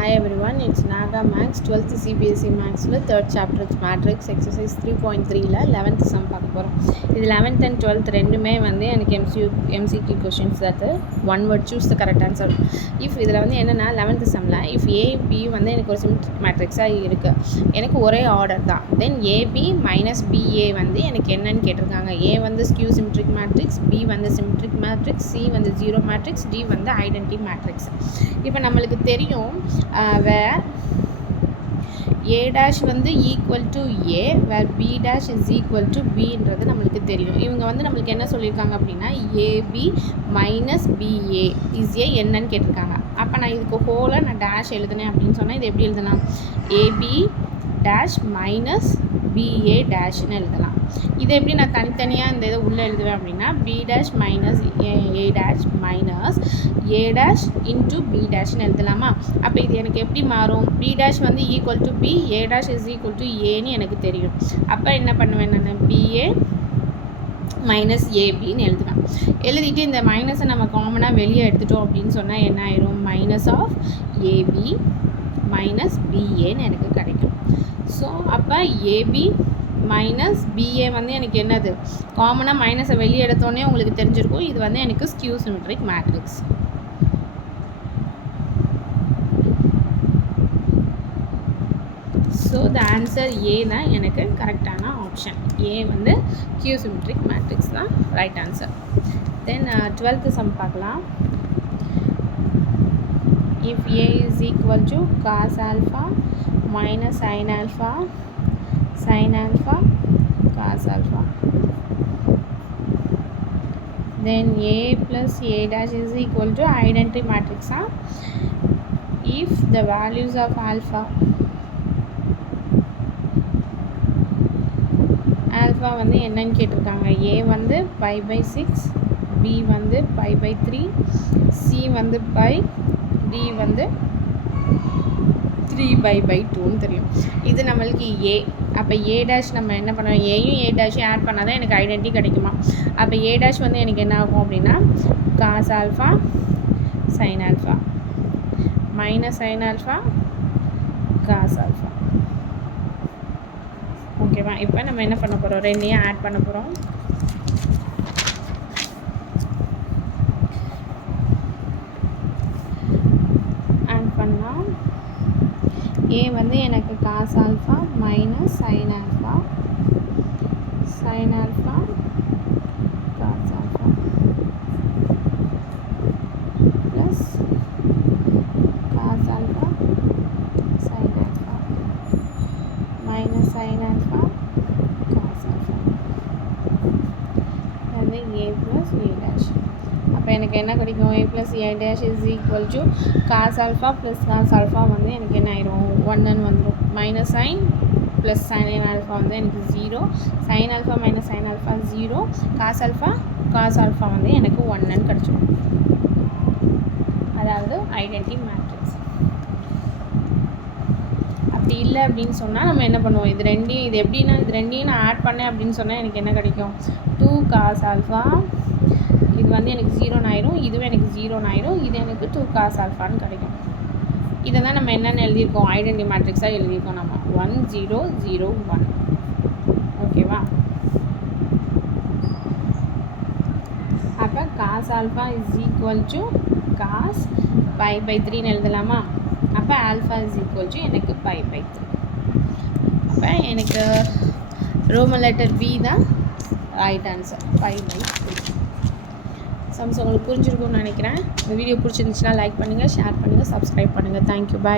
Hi everyone, it's Naga Max 12th CBSE Max 3rd chapter Matrix exercise 3.3 11th sum பார்க்க போகிறோம். இது 11th and 12th ரெண்டுமே வந்து எனக்கு MCQ questions that one word choose the correct answer. If இதில் வந்து என்னென்னா 11th sumல if AB வந்து எனக்கு ஒரு symmetric matrixாக இருக்குது, எனக்கு ஒரே ஆர்டர் தான், then AB minus BA வந்து எனக்கு என்னன்னு கேட்டிருக்காங்க. A வந்து skew symmetric matrix, B வந்து symmetric matrix, C வந்து zero matrix, D வந்து identity matrix. இப்போ நம்மளுக்கு தெரியும் where A dash வந்து equal to A, where B dash is equal to B ன்றது நம்மளுக்கு தெரியும். இவங்க வந்து நம்மளுக்கு என்ன சொல்லியிருக்காங்க அப்படின்னா AB minus BA is A என்னன்னு கேட்டிருக்காங்க. அப்போ நான் இதுக்கு ஹோலாக நான் டேஷ் எழுதுனேன் அப்படின்னு சொன்னால் இது எப்படி எழுதலாம்? AB dash minus BA டேஷ்னு எழுதலாம். இதை எப்படி நான் தனித்தனியாக இந்த இதை உள்ளே எழுதுவேன் அப்படின்னா B dash minus A dash minus A dash into B dashன்னு எழுதலாமா? அப்போ இது எனக்கு எப்படி மாறும்? B dash வந்து equal to B, A dash is equal to Aன்னு எனக்கு தெரியும். அப்போ என்ன பண்ணுவேன் நான்? BA மைனஸ் ஏபின்னு எழுதுவேன். எழுதிட்டு இந்த மைனஸை நம்ம காமனாக வெளியே எடுத்துட்டோம் அப்படின்னு சொன்னால் என்ன ஆயிரும்? மைனஸ் ஆஃப் ஏபி மைனஸ் பிஏன்னு எனக்கு கிடைக்கும். ஸோ அப்போ ஏபி மைனஸ் பிஏ வந்து எனக்கு என்னது? காமனாக மைனஸை வெளியே எடுத்தோடனே உங்களுக்கு தெரிஞ்சிருக்கும் இது வந்து எனக்கு skew symmetric matrix. So the answer A தான் எனக்கு கரெக்டான ஆப்ஷன். ஏ வந்து ஸ்கியூ சிமெட்ரிக் மேட்ரிக்ஸ் தான் right answer. Then 12th sum பார்க்கலாம். If A is equal to cos alpha minus sine alpha cos alpha, then A plus A dash is equal to identity matrix. If the values of alpha வந்து என்னன்னு கேட்டிருக்காங்க. A வந்து pi by 6, B வந்து pi by 3, C வந்து pi, D வந்து 3 by 2ன்னு தெரியும். இது நம்மளுக்கு A. அப்போ A dash நம்ம என்ன பண்ணுவோம்? ஏயும் A dash ஆட் பண்ணால் தான் எனக்கு ஐடென்டி கிடைக்குமா? அப்போ A dash வந்து எனக்கு என்ன ஆகும் அப்படின்னா cos alpha sine alpha minus sine alpha cos alpha. ஓகேவா? இப்போ நம்ம என்ன பண்ண போகிறோம்? ரெண்டையும் ஆட் பண்ண போகிறோம். ஆட் பண்ணால் A வந்து எனக்கு cos alpha minus sine alpha cos alpha plus cos alpha sine alpha minus sine alpha cos alpha. அது A ப்ளஸ் A டேஷ். அப்போ எனக்கு என்ன கிடைக்கும்? A plus A dash is equal to cos alpha plus cos alpha வந்து எனக்கு என்ன ஆயிரும்? 1ன்னு வந்துடும். Minus sine plus sine alpha வந்து எனக்கு 0, sine alpha minus sine alpha 0, cos alpha வந்து எனக்கு 1ன்னு கிடச்சிடும். அதாவது ஐடென்டி மேட்ரிக்ஸ். அப்படி இல்லை அப்படின்னு சொன்னால் நம்ம என்ன பண்ணுவோம்? இது எப்படின்னா இது ரெண்டையும் நான் ஆட் பண்ணேன் அப்படின்னு சொன்னால் எனக்கு என்ன கிடைக்கும்? 2 காஸ் ஆல்ஃபா, இது வந்து எனக்கு 0ன்னு ஆயிரும், இதுவே எனக்கு 0ன்னு ஆயிரும், இது எனக்கு 2 காஸ் ஆல்ஃபான்னு கிடைக்கும். இதை தான் நம்ம என்னென்னு எழுதியிருக்கோம்? ஐடென்டி மேட்ரிக்ஸாக எழுதியிருக்கோம் நம்ம 1 0 0 1. ஓகேவா? அப்போ cos alpha is equal to cos pi by 3ன்னு எழுதலாமா? அப்போ ஆல்ஃபா இஸ் ஈக்குவல் டு எனக்கு பை பை 3. அப்போ எனக்கு ரோமன் லெட்டர் பி தான் right answer, pi by 3. Sums உங்களுக்கு புரிஞ்சிருக்கும்னு நினைக்கிறேன். இந்த வீடியோ பிடிச்சிருந்துச்சுன்னா லைக் பண்ணுங்கள், ஷேர் பண்ணுங்கள், சப்ஸ்கிரைப் பண்ணுங்கள். தேங்க்யூ, பாய்.